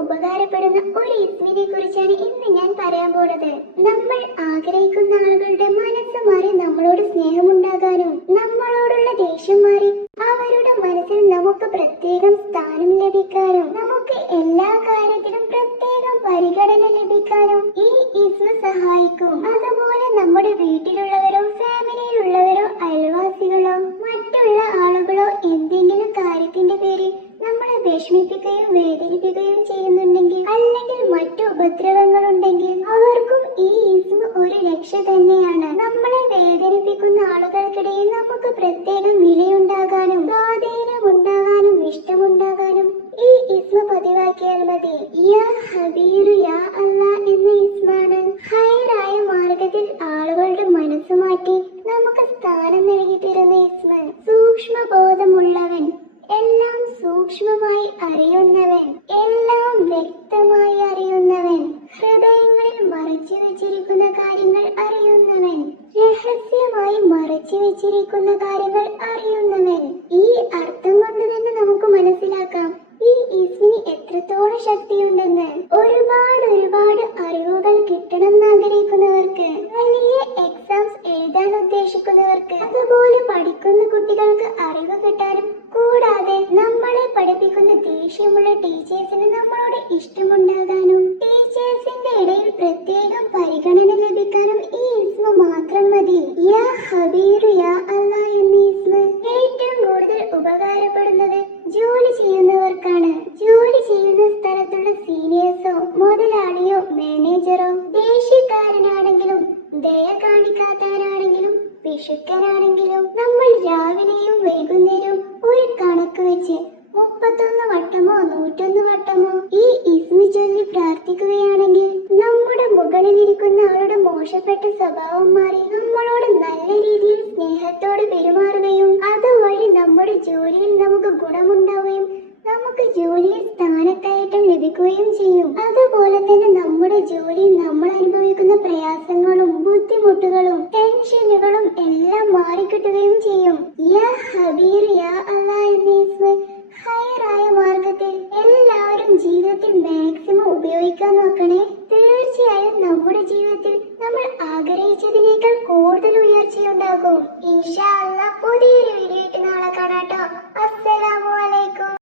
ഉപകാരപ്പെടുന്ന ഒരു ഇസ്മിനെ കുറിച്ചാണ് ഇന്ന് ഞാൻ പറയാൻ പോണത്. നമ്മൾ ആഗ്രഹിക്കുന്ന ആളുകളുടെ മനസ്സ് മാറി നമ്മളോട് സ്നേഹമുണ്ടാകാനും നമ്മളോടുള്ള ദേഷ്യം മാറി അവരുടെ മനസ്സിൽ നമുക്ക് പ്രത്യേകം സ്ഥാനം ലഭിക്കാനും നമുക്ക് എല്ലാ കാര്യത്തിലും പ്രത്യേകം പരിഗണന ലഭിക്കാനും ഈ ഇസ്മ സഹായിക്കും. അതുപോലെ വിഷമിപ്പിക്കുകയും വേദനിപ്പിക്കുകയും ചെയ്യുന്നുണ്ടെങ്കിൽ അല്ലെങ്കിൽ മറ്റു ഉപദ്രവങ്ങൾ ഉണ്ടെങ്കിൽ അവർക്കും ഈ ഇസ്മ ഒരു രക്ഷ തന്നെയാണ്. നമ്മളെ വേദനിപ്പിക്കുന്ന ആളുകൾക്കിടയിൽ നമുക്ക് പ്രത്യേകം വിലയുണ്ടാകാനും സ്വാധീനം ഉണ്ടാകാനും ഇഷ്ടമുണ്ടാകാനും ഈ ഇസ്മ പതിവാക്കിയാൽ മതി. യാ ഹബീർ യാ അല്ലാ എന്ന ഇസ്മാണ് ഹൈറായ മാർഗത്തിൽ ആളുകളുടെ മനസ്സ് മാറ്റി നമുക്ക് സ്ഥാനം നൽകി തരുന്ന ഇസ്മ സൂക്ഷ്മബോധമുള്ളവൻ എല്ലാം സൂക്ഷ്മമായി അറിയുന്നവൻ എല്ലാം വ്യക്തമായി അറിയുന്നവൻ ഹൃദയങ്ങളിൽ മറച്ചു വെച്ചിരിക്കുന്ന കാര്യങ്ങൾ അറിയുന്നവൻ രഹസ്യമായി മറച്ചു വെച്ചിരിക്കുന്ന കാര്യങ്ങൾ അറിയുന്നവൻ ഈ അർത്ഥം കൊണ്ട് തന്നെ നമുക്ക് മനസ്സിലാക്കാം. ഈ ഇസ്മിന് എത്രത്തോളം ശക്തിയുണ്ടെന്ന്. ഒരുപാട് ഒരുപാട് അറിവുകൾ കിട്ടണം ആഗ്രഹിക്കുന്നവർക്ക് വലിയ എക്സാംസ് എഴുതാൻ ഉദ്ദേശിക്കുന്നവർക്ക് അതുപോലെ പഠിക്കുന്ന കുട്ടികൾക്ക് അറിവ് കിട്ടാനും കൂടാതെ നമ്മളെ പഠിപ്പിക്കുന്ന ദേഷ്യമുള്ള ടീച്ചേഴ്സിന് നമ്മളോട് ഇഷ്ടമുണ്ടാകാനും ടീച്ചേഴ്സിന്റെ ഇടയിൽ പ്രത്യേകം പരിഗണന ലഭിക്കാനും ദയ വിഷുക്കരാണെങ്കിലും നമ്മൾ രാവിലെയും വൈകുന്നേരവും ഒരു കണക്ക് വെച്ച് മുപ്പത്തൊന്ന് വട്ടമോ നൂറ്റൊന്ന് വട്ടമോ ഈ ഇസ്മി ചൊല്ലി പ്രാർത്ഥിക്കുകയാണെങ്കിൽ നമ്മുടെ മുകളിലിരിക്കുന്ന ആളുടെ മോശപ്പെട്ട സ്വഭാവം മാറി നമ്മളോട് നല്ല രീതിയിൽ സ്നേഹത്തോടെ പെരുമാറുകയും അതുവഴി നമ്മുടെ ജോലിയിൽ നമുക്ക് ഗുണമുണ്ടാവുകയും നമുക്ക് ജോലിയിൽ സ്ഥാനക്കയറ്റം ലഭിക്കുകയും ചെയ്യും. അതുപോലെ തന്നെ ജോലി നമ്മൾ അനുഭവിക്കുന്ന പ്രയാസങ്ങളും ബുദ്ധിമുട്ടുകളും ടെൻഷനുകളും എല്ലാം മാറിക്കിട്ടുകയും ചെയ്യും. യാ യാ മാർഗത്തിൽ എല്ലാവരും ജീവിതത്തിൽ മാക്സിമം ഉപയോഗിക്കാൻ നോക്കണേ. തീർച്ചയായും നമ്മുടെ ജീവിതത്തിൽ നമ്മൾ ആഗ്രഹിച്ചതിനേക്കാൾ കൂടുതൽ ഉയർച്ചയുണ്ടാകും. ഇൻഷാ അല്ല പുതിയൊരു വീഡിയോ നാളെ കാണാട്ടോ. അസ്സലാമു അലൈക്കും.